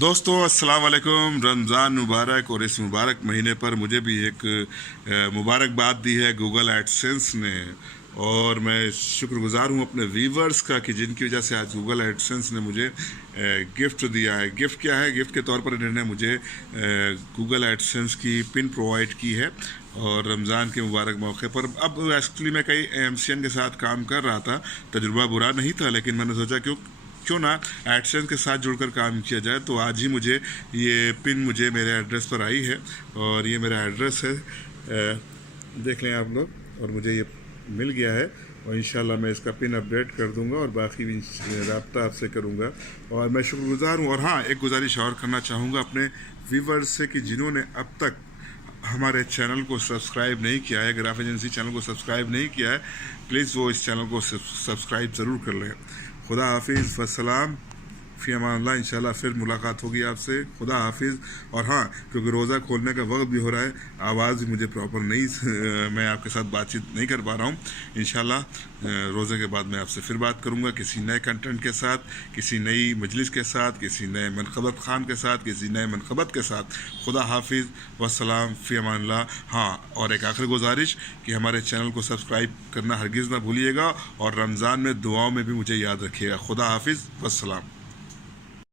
دوستوں السلام علیکم، رمضان مبارک۔ اور اس مبارک مہینے پر مجھے بھی ایک مبارکباد دی ہے گوگل ایڈسنس نے، اور میں شکر گزار ہوں اپنے ویورز کا کہ جن کی وجہ سے آج گوگل ایڈسنس نے مجھے گفٹ دیا ہے۔ گفٹ کیا ہے؟ گفٹ کے طور پر انہوں نے مجھے گوگل ایڈسنس کی پن پرووائڈ کی ہے، اور رمضان کے مبارک موقع پر اب ایکچولی میں کئی MCN کے ساتھ کام کر رہا تھا، تجربہ برا نہیں تھا، لیکن میں نے سوچا کیوں نہ ایڈسنس کے ساتھ جڑ کر کام کیا جائے۔ تو آج ہی مجھے یہ پن میرے ایڈریس پر آئی ہے، اور یہ میرا ایڈریس ہے، دیکھ لیں آپ لوگ، اور مجھے یہ مل گیا ہے، اور انشاءاللہ میں اس کا پن اپڈیٹ کر دوں گا اور باقی بھی رابطہ آپ سے کروں گا، اور میں شکر گزار ہوں۔ اور ہاں، ایک گزارش اور کرنا چاہوں گا اپنے ویورز سے کہ جنہوں نے اب تک ہمارے چینل کو سبسکرائب نہیں کیا ہے، گراف ایجنسی چینل کو سبسکرائب نہیں کیا ہے، پلیز وہ اس چینل کو سبسکرائب ضرور کر لیں۔ خدا حافظ والسلام، فی امان اللہ۔ انشاءاللہ پھر ملاقات ہوگی آپ سے۔ خدا حافظ۔ اور ہاں، کیونکہ روزہ کھولنے کا وقت بھی ہو رہا ہے، آواز بھی مجھے پراپر نہیں، میں آپ کے ساتھ بات چیت نہیں کر پا رہا ہوں۔ انشاءاللہ روزے کے بعد میں آپ سے پھر بات کروں گا کسی نئے کنٹینٹ کے ساتھ، کسی نئی مجلس کے ساتھ، کسی نئے منقبت خان کے ساتھ، کسی نئے منقبت کے ساتھ۔ خدا حافظ والسلام، فی امان اللہ۔ ہاں، اور ایک آخری گزارش کہ ہمارے چینل کو سبسکرائب کرنا ہرگز نہ بھولیے گا، اور رمضان میں دعاؤں میں بھی مجھے یاد رکھیے گا۔ خدا حافظ والسلام۔